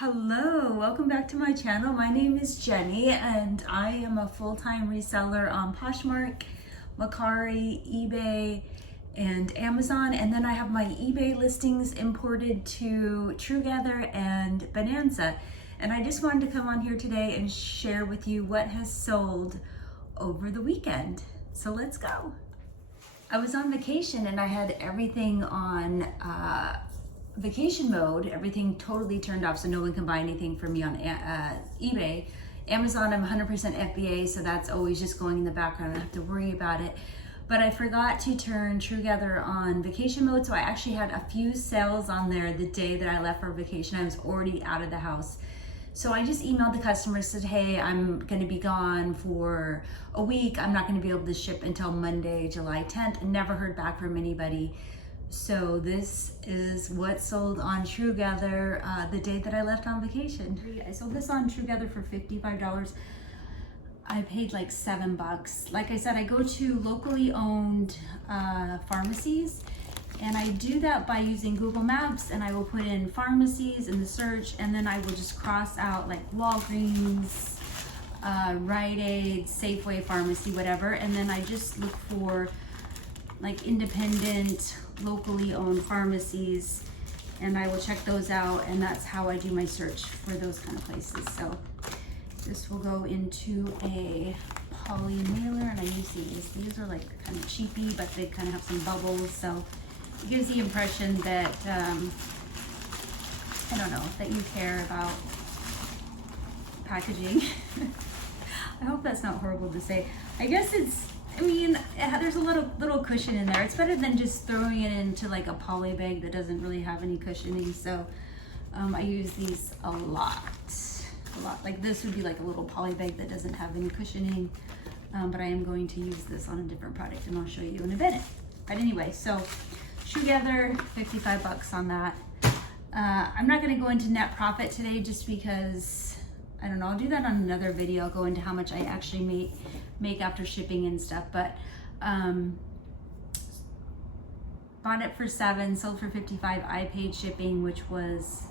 Hello, welcome back to my channel. My name is Jenny and I am a full-time reseller on Poshmark, Mercari, eBay, and Amazon. And then I have my eBay listings imported to TrueGather and Bonanza. And I just wanted to come on here today and share with you what has sold over the weekend. So let's go. I was on vacation and I had everything on vacation mode, everything totally turned off so no one can buy anything from me on eBay. Amazon, I'm 100% FBA, so that's always just going in the background. I don't have to worry about it. But I forgot to turn TrueGather on vacation mode, so I actually had a few sales on there the day that I left for vacation. I was already out of the house. So I just emailed the customer, said, hey, I'm gonna be gone for a week. I'm not gonna be able to ship until Monday, July 10th, and never heard back from anybody. So this is what sold on TrueGather the day that I left on vacation. I sold this on TrueGather for $55. I paid like $7. Like I said, I go to locally owned pharmacies, and I do that by using Google Maps, and I will put in pharmacies in the search, and then I will just cross out like Walgreens, Rite Aid, Safeway Pharmacy, whatever, and then I just look for like independent, locally owned pharmacies, and I will check those out, and that's how I do my search for those kind of places. So this will go into a poly mailer, and I use these. These are like kind of cheapy, but they kind of have some bubbles, so it gives the impression that, I don't know, that you care about packaging. I hope that's not horrible to say. I guess there's a little cushion in there. It's better than just throwing it into like a poly bag that doesn't really have any cushioning. So I use these a lot. Like this would be like a little poly bag that doesn't have any cushioning. But I am going to use this on a different product, and I'll show you in a minute. But anyway, so TrueGather, $55 on that. I'm not going to go into net profit today just because, I don't know, I'll do that on another video. I'll go into how much I actually make after shipping and stuff, but bought it for $7, sold for $55. I paid shipping, which was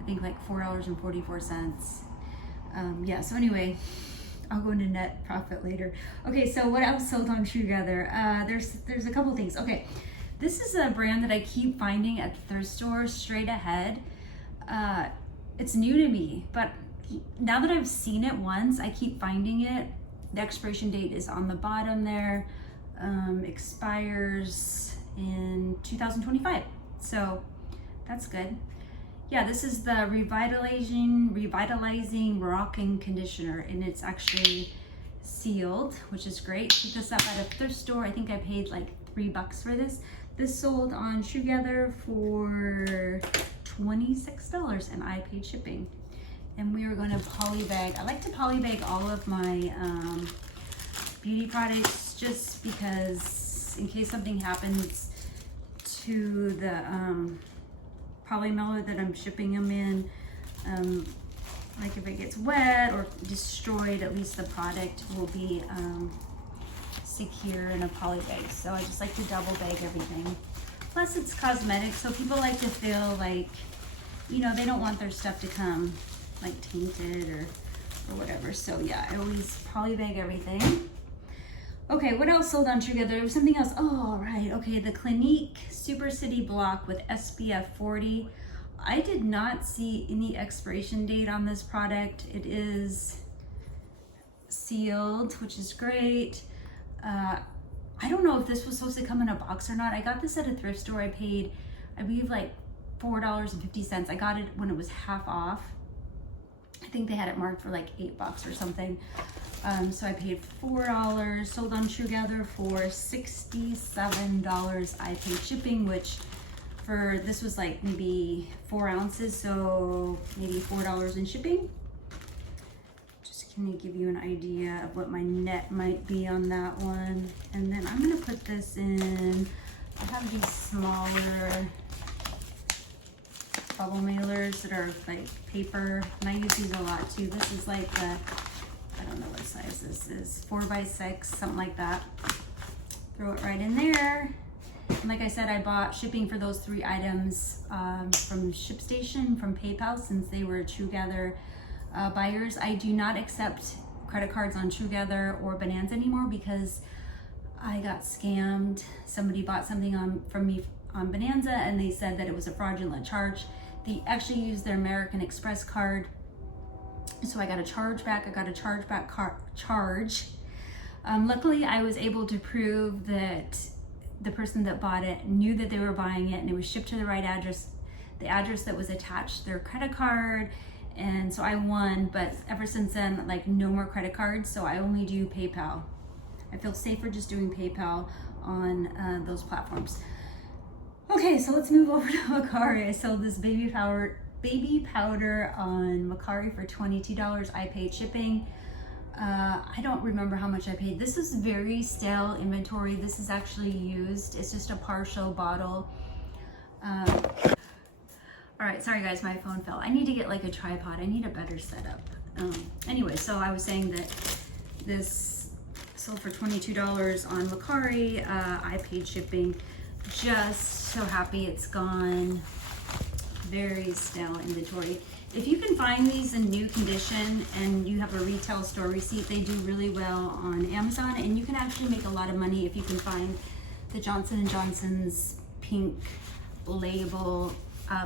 I think like $4.44. Yeah, so anyway, I'll go into net profit later. Okay, so what else sold on TrueGather? There's a couple things. Okay, this is a brand that I keep finding at the thrift store, Straight Ahead. It's new to me, but now that I've seen it once, I keep finding it. The expiration date is on the bottom there. Expires in 2025. So that's good. Yeah, this is the revitalizing Moroccan conditioner, and it's actually sealed, which is great. Picked this up at a thrift store. I think I paid like $3 for this. This sold on TrueGather for $26, and I paid shipping. And we are going to polybag. I like to polybag all of my beauty products just because in case something happens to the poly mailer that I'm shipping them in, like if it gets wet or destroyed, at least the product will be secure in a poly bag. So I just like to double bag everything. Plus it's cosmetic, so people like to feel like, you know, they don't want their stuff to come like tainted or whatever. So yeah, I always polybag everything. Okay, what else sold on TrueGather? There was something else. Oh, right. Okay, the Clinique Super City Block with SPF 40. I did not see any expiration date on this product. It is sealed, which is great. I don't know if this was supposed to come in a box or not. I got this at a thrift store. I paid, I believe, like $4.50. I got it when it was half off. I think they had it marked for like $8 or something. So I paid $4, sold on TrueGather for $67. I paid shipping, which for this was like maybe 4 ounces, so maybe $4 in shipping. Just gonna give you an idea of what my net might be on that one. And then I'm gonna put this in, I have these smaller bubble mailers that are like paper, and I use these a lot too. This is like the, I don't know what size this is, 4x6, something like that. Throw it right in there, And like I said, I bought shipping for those 3 items from ShipStation, from PayPal, since they were TrueGather buyers. I do not accept credit cards on TrueGather or Bonanza anymore because I got scammed. Somebody bought something from me on Bonanza and they said that it was a fraudulent charge. They actually used their American Express card. So I got a chargeback. I got a chargeback charge. Luckily, I was able to prove that the person that bought it knew that they were buying it and it was shipped to the right address, the address that was attached to their credit card. And so I won, but ever since then, like, no more credit cards. So I only do PayPal. I feel safer just doing PayPal on those platforms. Okay, so let's move over to Mercari. I sold this baby powder on Mercari for $22. I paid shipping. I don't remember how much I paid. This is very stale inventory. This is actually used. It's just a partial bottle. All right, sorry guys, my phone fell. I need to get like a tripod. I need a better setup. Anyway, so I was saying that this sold for $22 on Mercari. I paid shipping. Just so happy it's gone. Very stale inventory. If you can find these in new condition and you have a retail store receipt, they do really well on Amazon, and you can actually make a lot of money if you can find the Johnson & Johnson's pink label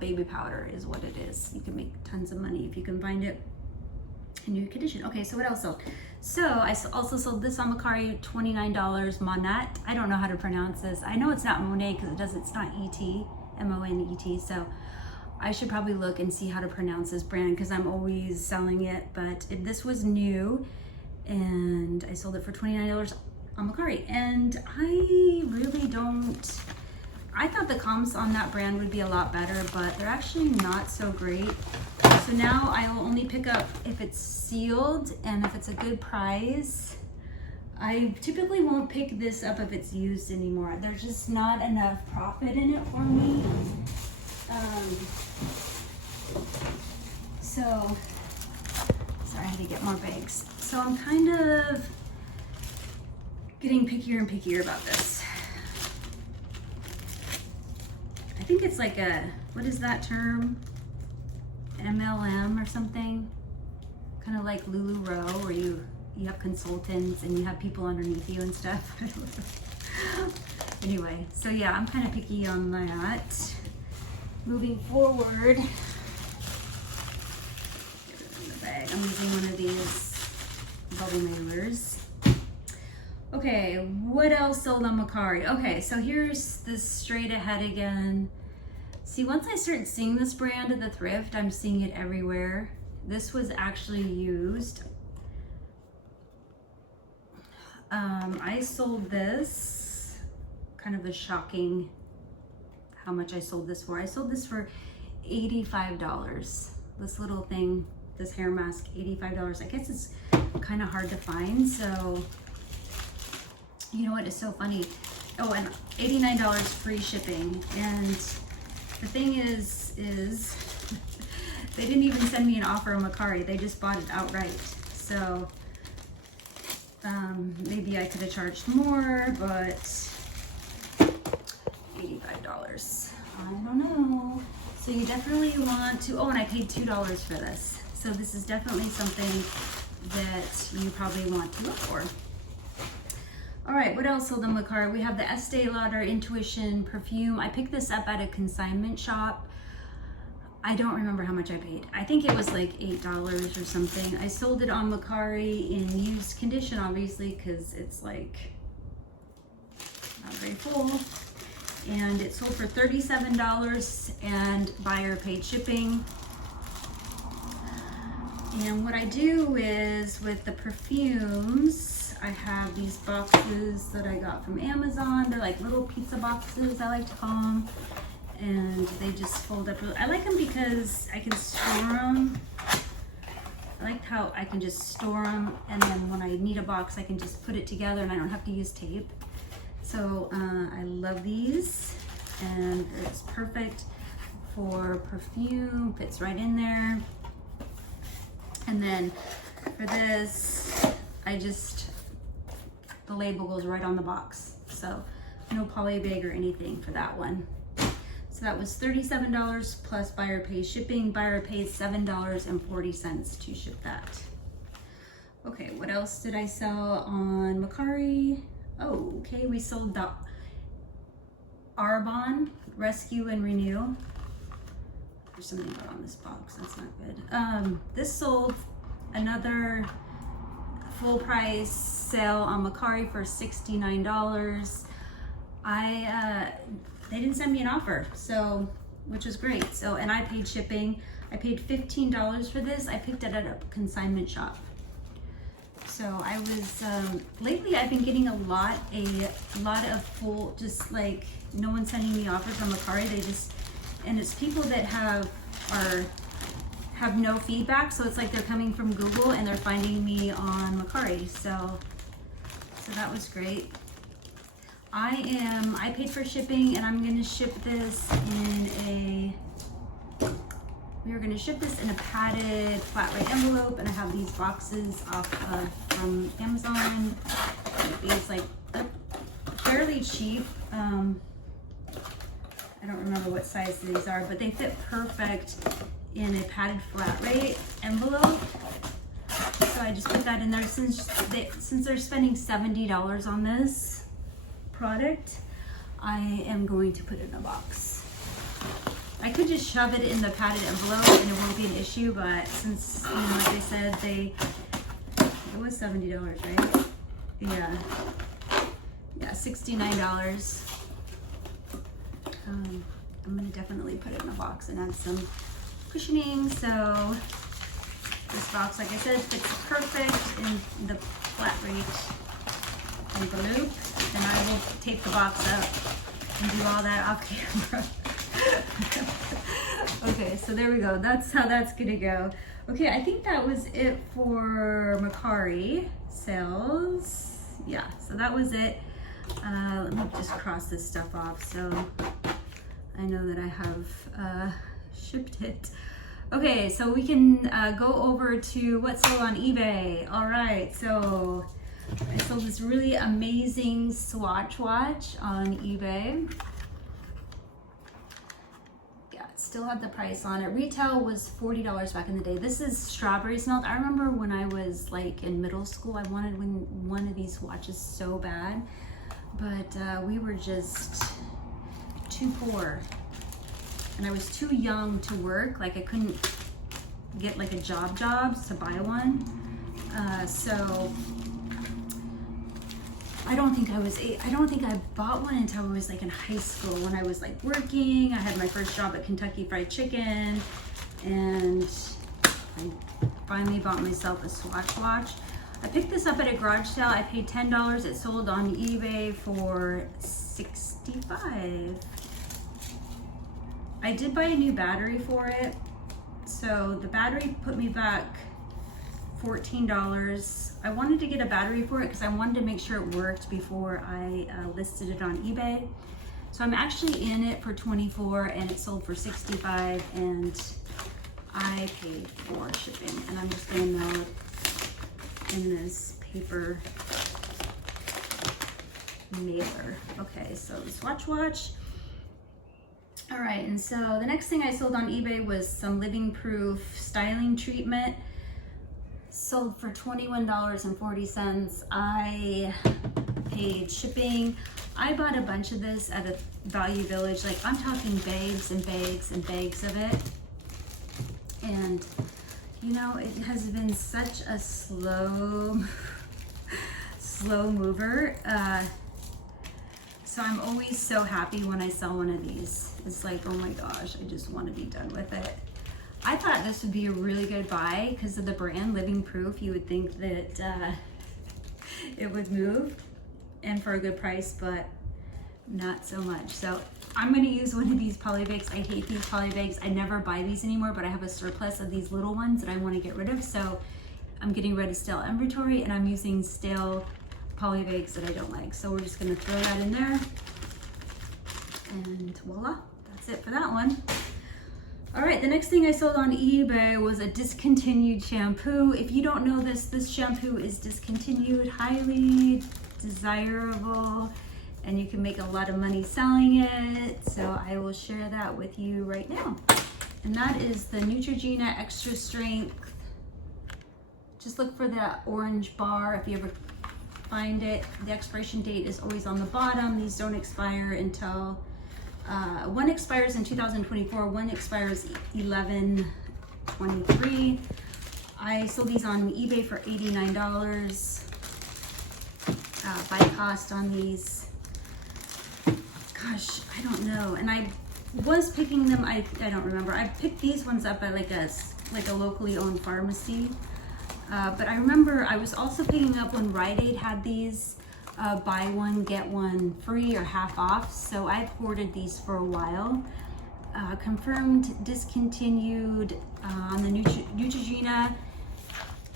baby powder is what it is. You can make tons of money if you can find it in new condition. Okay, so what else sold? So I also sold this on Mercari, $29, Monat. I don't know how to pronounce this. I know it's not Monet because it's not E-T, M-O-N-E-T, so I should probably look and see how to pronounce this brand because I'm always selling it, but this was new and I sold it for $29 on Mercari. And I really don't, I thought the comps on that brand would be a lot better, but they're actually not so great. So now I will only pick up if it's sealed and if it's a good price. I typically won't pick this up if it's used anymore. There's just not enough profit in it for me. So, sorry, I had to get more bags. So I'm kind of getting pickier and pickier about this. I think it's like a, what is that term? MLM or something? Kind of like LuLaRoe, where you have consultants and you have people underneath you and stuff. Anyway, so yeah, I'm kind of picky on that. Moving forward, get it in the bag. I'm using one of these bubble mailers. Okay, what else sold on Mercari? Okay, so here's this straight ahead again. See, once I start seeing this brand at the thrift, I'm seeing it everywhere. This was actually used. I sold this, kind of a shocking how much I sold this for. I sold this for $85. This little thing, this hair mask, $85. I guess it's kind of hard to find, so you know what is so funny? Oh, and $89 free shipping. And the thing is they didn't even send me an offer on Mercari. They just bought it outright. So maybe I could have charged more, but $85. I don't know. So you definitely want to, oh, and I paid $2 for this. So this is definitely something that you probably want to look for. All right, what else sold on Mercari? We have the Estee Lauder Intuition perfume. I picked this up at a consignment shop. I don't remember how much I paid. I think it was like $8 or something. I sold it on Mercari in used condition, obviously, because it's like not very full. And it sold for $37 and buyer paid shipping. And what I do is with the perfumes, I have these boxes that I got from Amazon. They're like little pizza boxes, I like to call them. And they just fold up. I like them because I can store them. I like how I can just store them, and then when I need a box, I can just put it together and I don't have to use tape. So I love these, and it's perfect for perfume, fits right in there. And then for this, the label goes right on the box. So no poly bag or anything for that one. So that was $37 plus buyer pays shipping. Buyer pays $7.40 to ship that. Okay, what else did I sell on Mercari? Oh, okay, we sold the Arbonne Rescue and Renew. There's something got on this box, that's not good. This sold another full price sale on Mercari for $69. They didn't send me an offer, so, which was great. So, and I paid shipping. I paid $15 for this. I picked it at a consignment shop. So I was, lately I've been getting a lot of full, just like, no one's sending me offers on Mercari. They just, and it's people that have no feedback. So it's like they're coming from Google and they're finding me on Mercari. So that was great. I paid for shipping and I'm gonna ship this we are gonna ship this in a padded flat rate envelope, and I have these boxes from Amazon. It's like fairly cheap. I don't remember what size these are, but they fit perfect in a padded flat rate envelope. So I just put that in there. Since they're spending $70 on this product, I am going to put it in a box. I could just shove it in the padded envelope and it won't be an issue, but since, you know, like I said, it was $70, right? Yeah, $69. I'm gonna definitely put it in a box and add some cushioning. So this box, like I said, fits perfect in the flat rate envelope. Then I will tape the box up and do all that off camera. Okay, so there we go. That's how that's gonna go. Okay, I think that was it for Mercari sales. Yeah, so that was it. Let me just cross this stuff off so I know that I have shipped it. Okay, so we can go over to what sold on eBay. All right, so I sold this really amazing Swatch watch on eBay. Yeah, it still had the price on it. Retail was $40 back in the day. This is strawberry smelt. I remember when I was like in middle school, I wanted one of these watches so bad, but we were just too poor. And I was too young to work. Like I couldn't get like a job to buy one. So I don't think I bought one until I was like in high school, when I was like working. I had my first job at Kentucky Fried Chicken, and I finally bought myself a Swatch watch. I picked this up at a garage sale. I paid $10. It sold on eBay for $65. I did buy a new battery for it. So the battery put me back $14. I wanted to get a battery for it because I wanted to make sure it worked before I listed it on eBay. So I'm actually in it for $24 and it sold for $65, and I paid for shipping. And I'm just gonna mail it in this paper mailer. Okay, so the Swatch watch. All right, and so the next thing I sold on eBay was some living proof styling treatment. Sold for $21.40. I paid shipping. I bought a bunch of this at a Value Village. Like I'm talking bags and bags and bags of it. And you know, it has been such a slow mover. So I'm always so happy when I sell one of these. It's like, oh my gosh, I just want to be done with it. I thought this would be a really good buy because of the brand, Living Proof. You would think that it would move and for a good price, but not so much. So I'm going to use one of these poly bags. I hate these poly bags. I never buy these anymore, but I have a surplus of these little ones that I want to get rid of. So I'm getting rid of stale inventory, and I'm using stale poly bags that I don't like. So we're just going to throw that in there, and voila, that's it for that one. All right, the next thing I sold on eBay was a discontinued shampoo. If you don't know this shampoo is discontinued, highly desirable. and you can make a lot of money selling it. So I will share that with you right now. And that is the Neutrogena Extra Strength. Just look for that orange bar if you ever find it. The expiration date is always on the bottom. These don't expire until, one expires in 2024, one expires 11/23. I sold these on eBay for $89. Buy cost on these, gosh, I don't know. And I was picking them, I don't remember. I picked these ones up at like a locally owned pharmacy. But I remember I was also picking up when Rite Aid had these buy one, get one free or half off. So I've hoarded these for a while. Confirmed discontinued on the Neutrogena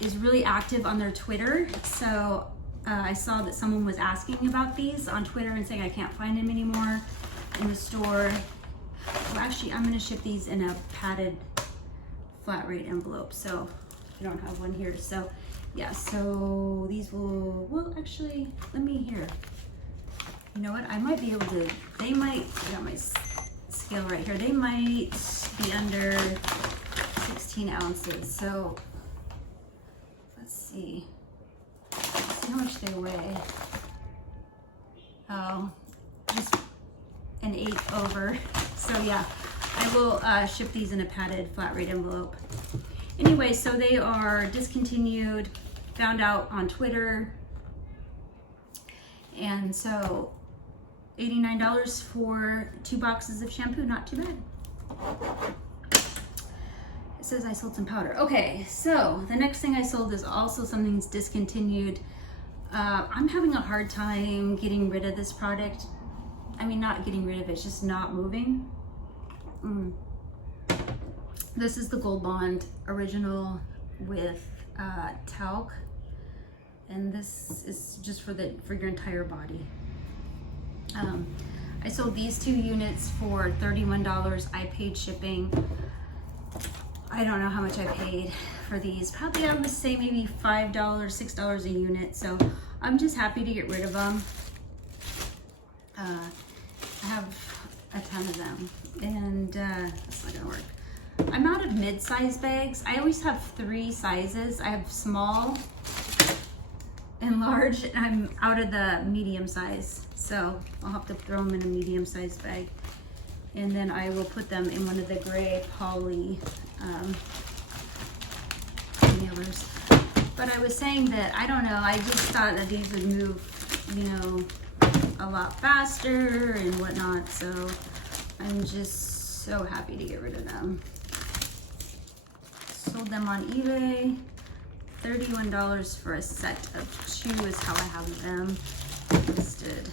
is really active on their Twitter. So I saw that someone was asking about these on Twitter and saying I can't find them anymore in the store. Well, actually, I'm gonna ship these in a padded flat rate envelope. So I don't have one here. So yeah, so these will, well, actually, let me here. You know what? I might be able to, they might, I got my scale right here. They might be under 16 ounces. So let's see. Let's see how much they weigh. Oh, just an 8 over. So yeah, I will ship these in a padded flat rate envelope. Anyway, so they are discontinued, found out on Twitter. And so $89 for 2 boxes of shampoo, not too bad. It says I sold some powder. Okay, so the next thing I sold is also something that's discontinued. I'm having a hard time getting rid of this product. I mean, not getting rid of it, it's just not moving. This is the Gold Bond original with talc, and this is just for your entire body. I sold these 2 units for $31. I paid shipping. I don't know how much I paid for these. Probably I would say maybe $5, $6 a unit. So I'm just happy to get rid of them. I have a ton of them, and that's not gonna work. I'm out of mid-size bags. I always have 3 sizes. I have small and large, and I'm out of the medium size. So I'll have to throw them in a medium size bag. And then I will put them in one of the gray poly mailers. But I was saying that, I don't know, I just thought that these would move, you know, a lot faster and whatnot. So I'm just so happy to get rid of them. Sold them on eBay, $31 for a set of 2 is how I have them listed.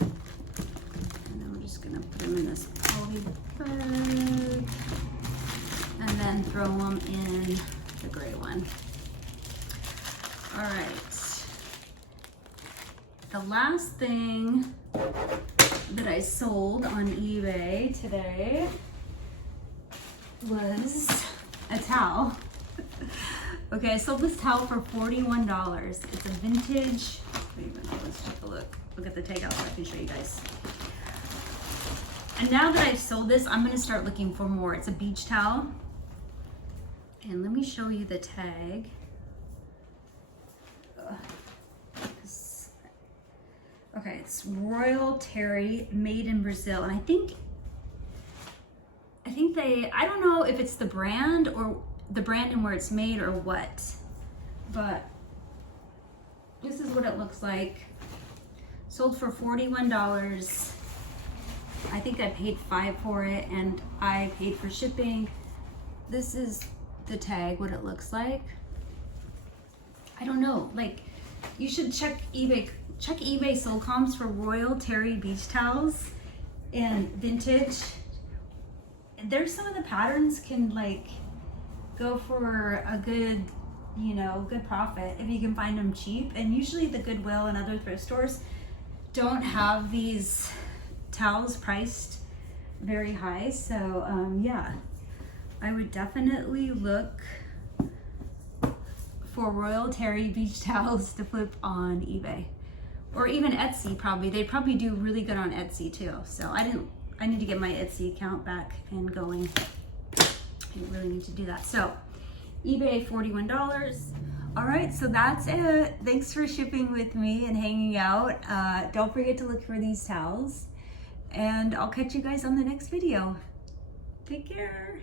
And then we're just gonna put them in this poly bag and then throw them in the gray one. All right. The last thing that I sold on eBay today was a towel. Okay, I sold this towel for $41. It's a vintage, let's take a look. Look at the tag out so I can show you guys. And now that I've sold this, I'm gonna start looking for more. It's a beach towel. And let me show you the tag. Okay, it's Royal Terry, made in Brazil. And I think they, I don't know if it's the brand or the brand and where it's made or what, but this is what it looks like. Sold for $41. I think I paid $5 for it, and I paid for shipping. This is the tag, what it looks like. I don't know, like, you should check eBay. Check eBay sold comps for Royal Terry beach towels and vintage. There's some of the patterns can like go for a good, you know, good profit if you can find them cheap. And usually the Goodwill and other thrift stores don't have these towels priced very high. So yeah, I would definitely look for Royal Terry beach towels to flip on eBay. or even Etsy probably. They probably do really good on Etsy too. So I need to get my Etsy account back and going. I really need to do that. So eBay, $41. All right, so that's it. Thanks for shipping with me and hanging out. Don't forget to look for these towels, and I'll catch you guys on the next video. Take care.